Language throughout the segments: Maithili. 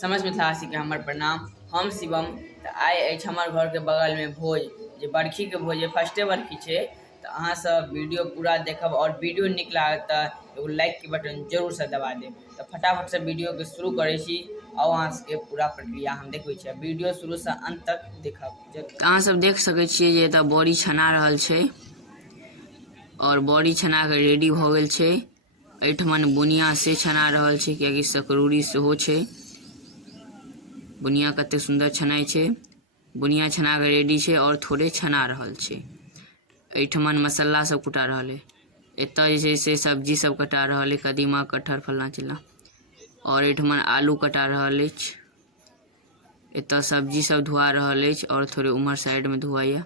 समझ मिथिलावासी के हमर प्रणाम। हम शिवम। तो आइ हमार घर के बगल में भोज जे बरखी के भोज है, फर्स्टे बरखी है। तो अहाँ सब वीडियो पूरा देखब और वीडियो निक लागत तो एगो लाइक के बटन जरूर से दबा देब। तो फटाफट से वीडियो के शुरू करे छी और अहाँ के पूरा प्रक्रिया हम देखबै छी। वीडियो शुरू से अंत तक देखब। अहाँ सब देख सकै छियै जे एतऽ बड़ी छना रहल छै और बड़ी छना के रेडी भ गेल छै। एठमन बुनिया से छना रहल छै कियाकि सकरूरी सेहो छै। बुनिया कते सुंदर छनाई छै। बुनिया छना के रेडी छै और थोड़े छना रहल छै। एठमन मसाला सब कुटा रहल है। एतऽ जे छै से सब्जी सब कटा रहल है, कदीमा कटहर फल्ला चिल्ला। और एठमन आलू कटा रहल अछि। एतऽ सब्जी सब धुआ रहल अछि और थोड़े उमर साइड में धुआइया।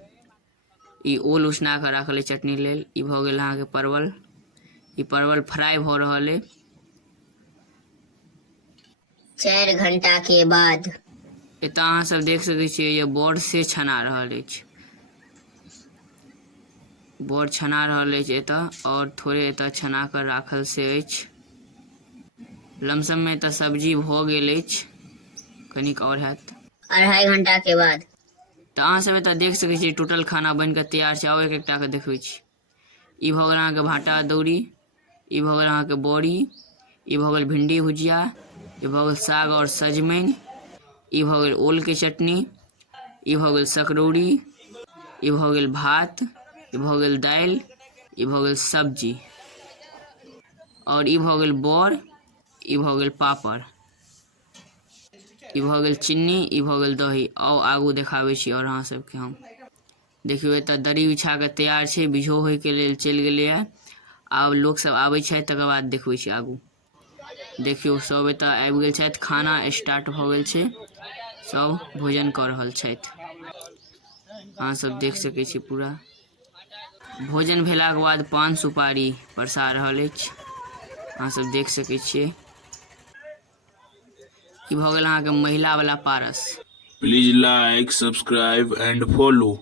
ई ओल उसना के राखल है चटनी लेल। ई भ गेल अहाँ के परवल। ई परवल फ्राई भ रहल है। 4 घंटा के बाद एतऽ अहाँ सब देख सकै छियै ये बड़ से छना रहल अछि। बड़ छना रहल अछि एतऽ और थोड़े एतऽ छना कर राखल से अछि। लमसम में एतऽ सब्जी भ गेल अछि, कनिक और हैत। 2.5 घंटा के बाद तो अहाँ सब एतऽ देख सकै छियै टोटल खाना बन के तैयार छै। और एक-एकटा के देखबै छी। ई भ गेल अहाँ के भाटा अदौरी। ई भ गेल अहाँ के बड़ी। ई भ गेल भिंडी भुजिया। ई भ गेल साग और सजमनि। ई भ गेल ओल के चटनी। ई भ गेल सकरौरी। ई भ गेल भात। ई भ गेल दालि। ई भ गेल सब्जी और ई भ गेल बड़। ई भ गेल पापड़। ई भ गेल चीनी। ई भ गेल दही। आओ आगू देखाबै छी और अहाँ सबके हम देखियो एतऽ दरी बिछा के तैयार छै। बिझो होय के लेल चलि गेलै है। आब लोग सब आबै छै तकर बाद देखबै छी आगू। देखियो सब एतऽ आबि गेल छथि। खाना स्टार्ट भ गेल छै। सब भोजन कर रहल छथि। अहाँ सब देख सकै छी पूरा भोजन भेला के बाद पान सुपारी परसा रहल अछि। अहाँ सब देख सकै छियै। ई भ गेल अहाँ के महिला वाला पारस। Please like, subscribe and follow.